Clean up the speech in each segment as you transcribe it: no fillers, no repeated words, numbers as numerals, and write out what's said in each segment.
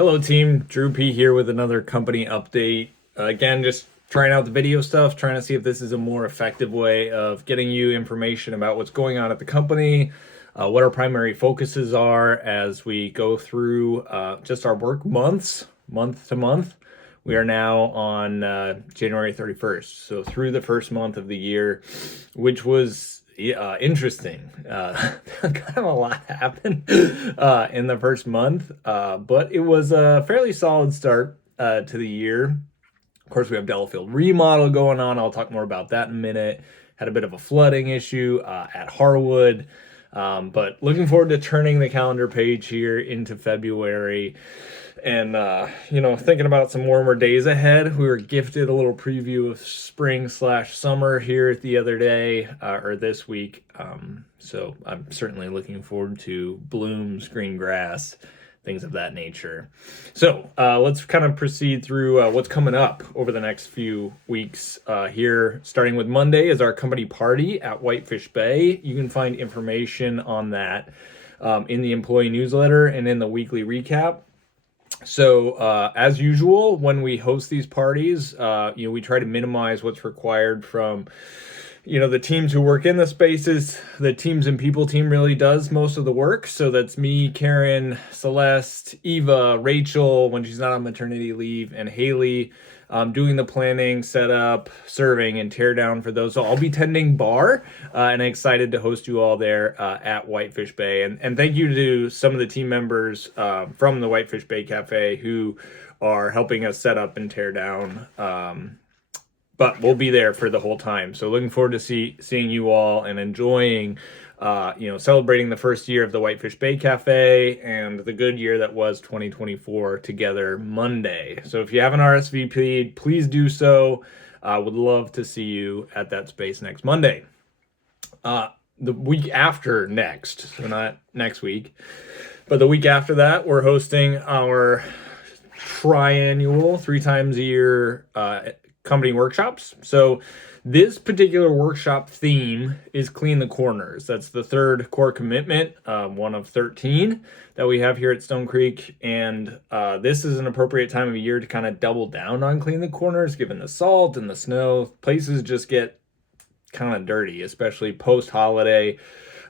Hello team, Drew P here with another company update. Again, just trying out the video stuff, trying to see if this is a more effective way of getting you information about what's going on at the company, what our primary focuses are as we go through just our work month to month. We are now on January 31st, so through the first month of the year, which was interesting. Kind of a lot happened in the first month, but it was a fairly solid start to the year. Of course, we have Delafield remodel going on. I'll talk more about that in a minute. Had a bit of a flooding issue at Harwood, but looking forward to turning the calendar page here into February. And, thinking about some warmer days ahead. We were gifted a little preview of spring/summer here the other day, or this week. So I'm certainly looking forward to blooms, green grass, things of that nature. So let's kind of proceed through what's coming up over the next few weeks here. Starting with Monday is our company party at Whitefish Bay. You can find information on that in the employee newsletter and in the weekly recap. So, as usual, when we host these parties, we try to minimize what's required from, the teams who work in the spaces. The teams and people team really does most of the work. So that's me, Karen, Celeste, Eva, Rachel, when she's not on maternity leave, and Haley, doing the planning, setup, serving, and tear down for those. So I'll be tending bar, and I'm excited to host you all there at Whitefish Bay. And thank you to some of the team members from the Whitefish Bay Cafe who are helping us set up and tear down. But we'll be there for the whole time. So looking forward to seeing you all and enjoying celebrating the first year of the Whitefish Bay Cafe and the good year that was 2024 together Monday. So if you haven't RSVP'd, please do so. Would love to see you at that space next Monday. The week after next, so not next week, but the week after that, we're hosting our triannual 3 times a year company workshops. So this particular workshop theme is clean the corners. That's the third core commitment, one of 13 that we have here at Stone Creek. And this is an appropriate time of year to kind of double down on clean the corners, given the salt and the snow. Places just get kind of dirty, especially post-holiday.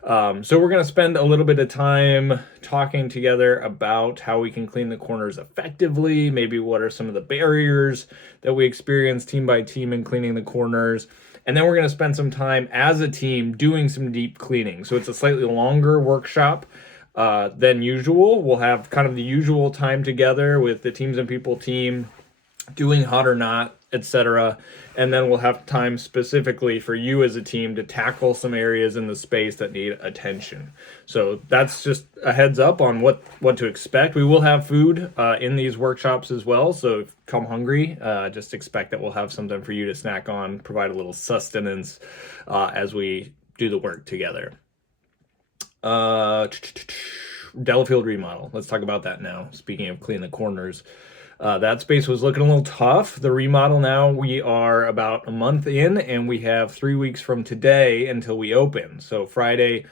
So we're going to spend a little bit of time talking together about how we can clean the corners effectively, maybe what are some of the barriers that we experience team by team in cleaning the corners. And then we're going to spend some time as a team doing some deep cleaning. So it's a slightly longer workshop than usual. We'll have kind of the usual time together with the teams and people team doing hot or not, etc. And then we'll have time specifically for you as a team to tackle some areas in the space that need attention. So that's just a heads up on what to expect. We will have food in these workshops as well. So come hungry, just expect that we'll have something for you to snack on, provide a little sustenance as we do the work together. Delafield remodel. Let's talk about that now. Speaking of clean the corners. That space was looking a little tough. The remodel now, we are about a month in, and we have 3 weeks from today until we open. So Friday,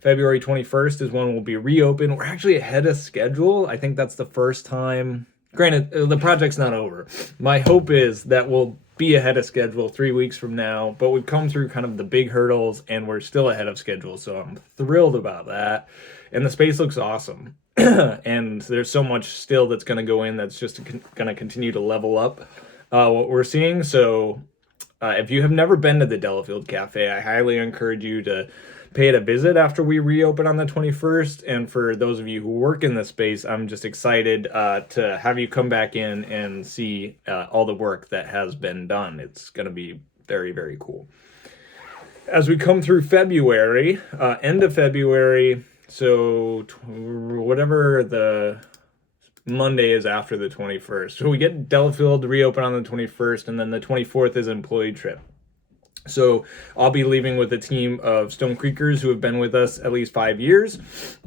February 21st is when we'll be reopened. We're actually ahead of schedule. I think that's the first time. Granted, the project's not over. My hope is that we'll be ahead of schedule 3 weeks from now, but we've come through kind of the big hurdles, and we're still ahead of schedule. So I'm thrilled about that. And the space looks awesome. And there's so much still that's going to go in that's just going to continue to level up what we're seeing. So if you have never been to the Delafield Cafe, I highly encourage you to pay it a visit after we reopen on the 21st. And for those of you who work in this space, I'm just excited to have you come back in and see all the work that has been done. It's going to be very, very cool. As we come through February, end of February, so whatever the Monday is after the 21st. So we get Delafield to reopen on the 21st, and then the 24th is employee trip. So I'll be leaving with a team of Stone Creekers who have been with us at least 5 years,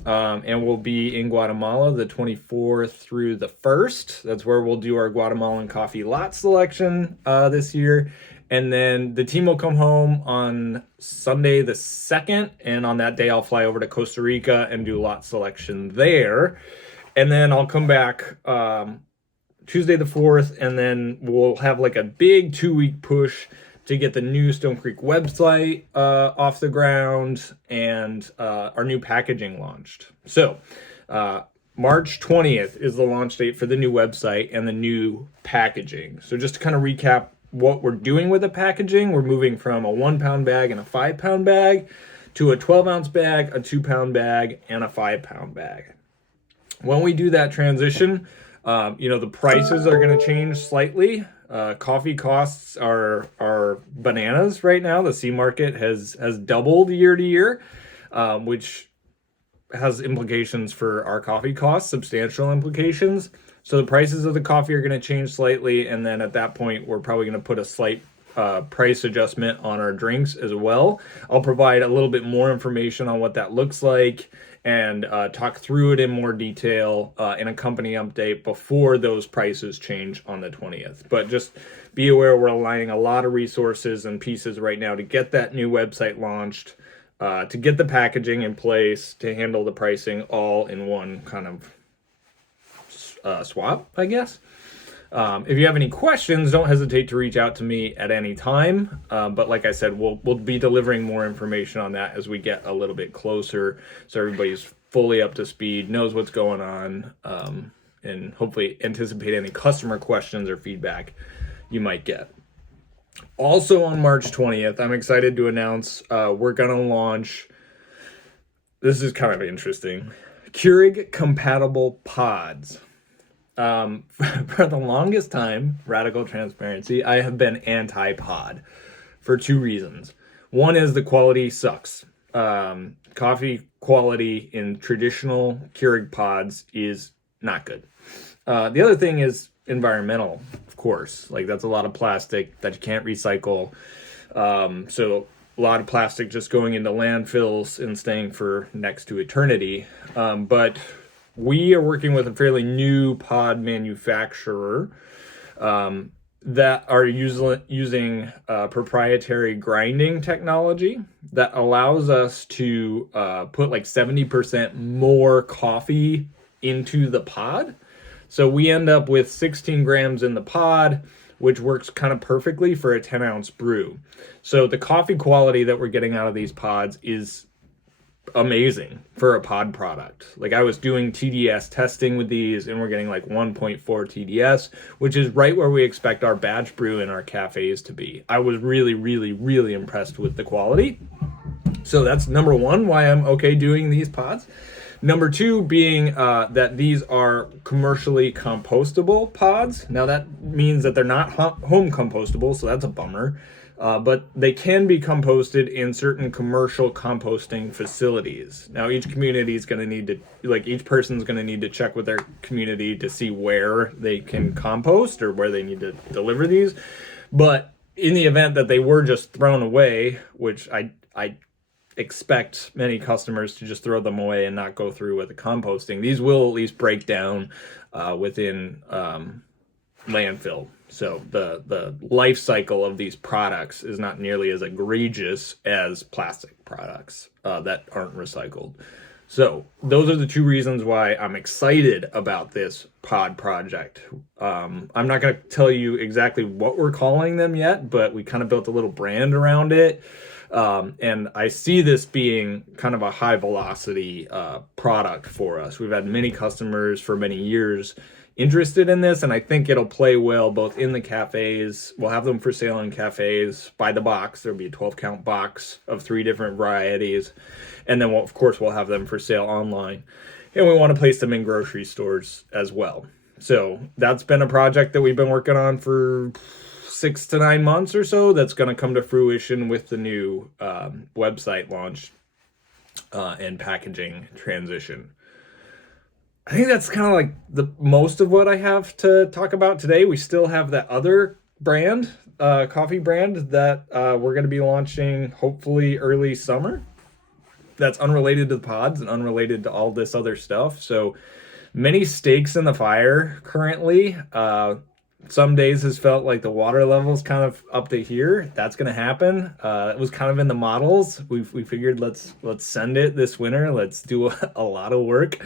and we'll be in Guatemala the 24th through the 1st. That's where we'll do our Guatemalan coffee lot selection this year. And then the team will come home on Sunday the 2nd, and on that day I'll fly over to Costa Rica and do lot selection there. And then I'll come back Tuesday the 4th, and then we'll have like a big 2-week push to get the new Stone Creek website off the ground and our new packaging launched. So March 20th is the launch date for the new website and the new packaging. So just to kind of recap what we're doing with the packaging, we're moving from a 1-pound bag and a 5-pound bag to a 12-ounce bag, a 2-pound bag, and a 5-pound bag. When we do that transition, the prices are going to change slightly. Coffee costs are bananas right now. The C market has doubled year to year, which has implications for our coffee costs, substantial implications. So the prices of the coffee are going to change slightly, and then at that point, we're probably going to put a slight price adjustment on our drinks as well. I'll provide a little bit more information on what that looks like and talk through it in more detail in a company update before those prices change on the 20th. But just be aware we're aligning a lot of resources and pieces right now to get that new website launched, to get the packaging in place, to handle the pricing all in one kind of swap, I guess. If you have any questions, don't hesitate to reach out to me at any time. But like I said, we'll be delivering more information on that as we get a little bit closer, so everybody's fully up to speed, knows what's going on, and hopefully anticipate any customer questions or feedback you might get. Also on March 20th, I'm excited to announce we're going to launch, this is kind of interesting, Keurig compatible pods. For the longest time, radical transparency, I have been anti-pod for 2 reasons. One is the quality sucks. Coffee quality in traditional Keurig pods is not good. The other thing is environmental, of course. Like, that's a lot of plastic that you can't recycle. So a lot of plastic just going into landfills and staying for next to eternity. But we are working with a fairly new pod manufacturer that are using proprietary grinding technology that allows us to put like 70% more coffee into the pod. So we end up with 16 grams in the pod, which works kind of perfectly for a 10-ounce brew. So the coffee quality that we're getting out of these pods is amazing for a pod product. Like, I was doing TDS testing with these, and we're getting like 1.4 TDS, which is right where we expect our batch brew in our cafes to be. I was really, really, really impressed with the quality. So that's number one, why I'm okay doing these pods. Number two being that these are commercially compostable pods. Now that means that they're not home compostable, so that's a bummer. But they can be composted in certain commercial composting facilities. Now, each community is going to need to, like, each person's going to need to check with their community to see where they can compost or where they need to deliver these. But in the event that they were just thrown away, which I expect many customers to just throw them away and not go through with the composting, these will at least break down within landfill. So the life cycle of these products is not nearly as egregious as plastic products that aren't recycled. So those are the 2 reasons why I'm excited about this pod project. I'm not going to tell you exactly what we're calling them yet, but we kind of built a little brand around it. And I see this being kind of a high velocity product for us. We've had many customers for many years interested in this, and I think it'll play well both in the cafes. We'll have them for sale in cafes by the box. There'll be a 12-count box of 3 different varieties, and then we'll have them for sale online, and we want to place them in grocery stores as well. So that's been a project that we've been working on for 6 to 9 months or so. That's going to come to fruition with the new website launch and packaging transition. I think that's kind of like the most of what I have to talk about today. We still have that other brand, coffee brand that we're going to be launching hopefully early summer. That's unrelated to the pods and unrelated to all this other stuff. So many stakes in the fire currently. Some days has felt like the water level's kind of up to here. That's going to happen. It was kind of in the models. We figured let's send it this winter. Let's do a lot of work.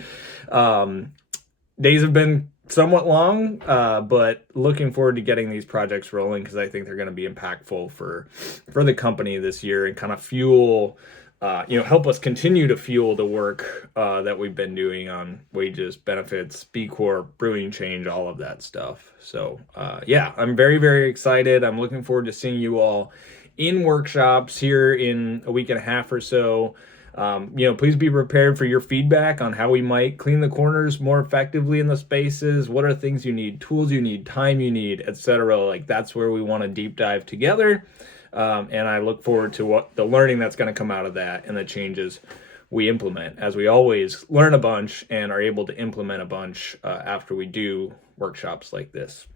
days have been somewhat long, but looking forward to getting these projects rolling because I think they're going to be impactful for the company this year and kind of fuel, help us continue to fuel the work that we've been doing on wages, benefits, B Corp, brewing change, all of that stuff. So yeah, I'm very, very excited. I'm looking forward to seeing you all in workshops here in a week and a half or so. Please be prepared for your feedback on how we might clean the corners more effectively in the spaces. What are things you need, tools you need, time you need, etc. Like that's where we want to deep dive together. And I look forward to what the learning that's going to come out of that and the changes we implement, as we always learn a bunch and are able to implement a bunch after we do workshops like this.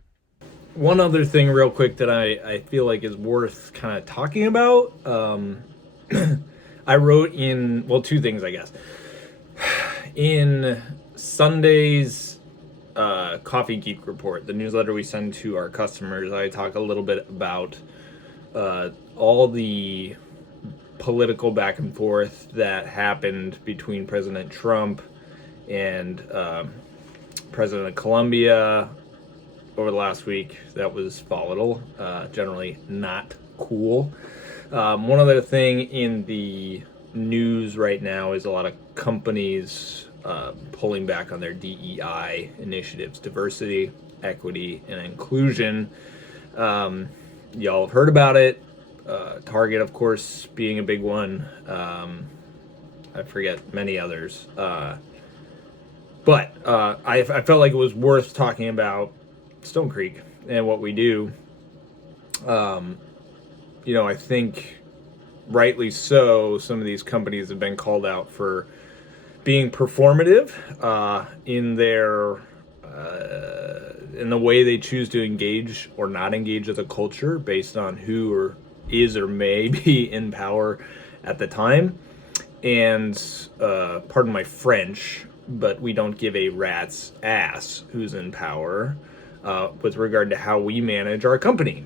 One other thing real quick that I feel like is worth kind of talking about. I wrote in, well, two things, I guess. In Sunday's Coffee Geek Report, the newsletter we send to our customers, I talk a little bit about all the political back and forth that happened between President Trump and President of Colombia over the last week. That was volatile, generally not cool. One other thing in the news right now is a lot of companies pulling back on their DEI initiatives, diversity, equity, and inclusion. Y'all have heard about it. Target, of course, being a big one. I forget many others. But I felt like it was worth talking about Stone Creek and what we do. I think rightly so, some of these companies have been called out for being performative in their in the way they choose to engage or not engage with a culture based on who is or may be in power at the time. And pardon my French, but we don't give a rat's ass who's in power with regard to how we manage our company.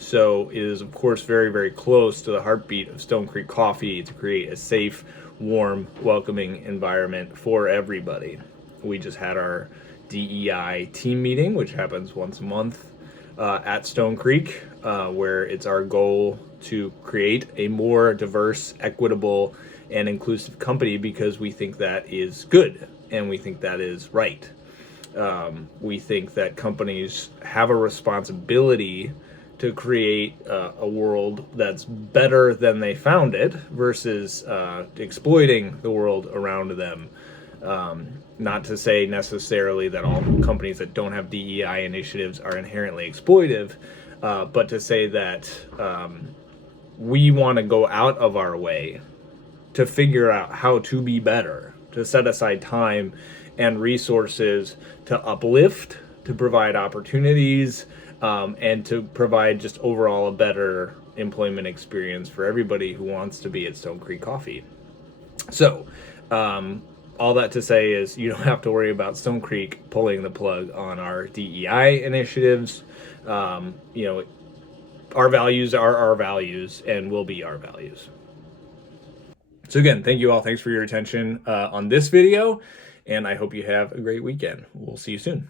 So it is, of course, very, very close to the heartbeat of Stone Creek Coffee to create a safe, warm, welcoming environment for everybody. We just had our DEI team meeting, which happens once a month at Stone Creek, where it's our goal to create a more diverse, equitable, and inclusive company because we think that is good and we think that is right. We think that companies have a responsibility to create a world that's better than they found it versus exploiting the world around them. Not to say necessarily that all companies that don't have DEI initiatives are inherently exploitive, but to say that we want to go out of our way to figure out how to be better, to set aside time and resources to uplift, to provide opportunities, and to provide just overall a better employment experience for everybody who wants to be at Stone Creek Coffee. So, all that to say is you don't have to worry about Stone Creek pulling the plug on our DEI initiatives. Our values are our values and will be our values. So again, thank you all. Thanks for your attention on this video, and I hope you have a great weekend. We'll see you soon.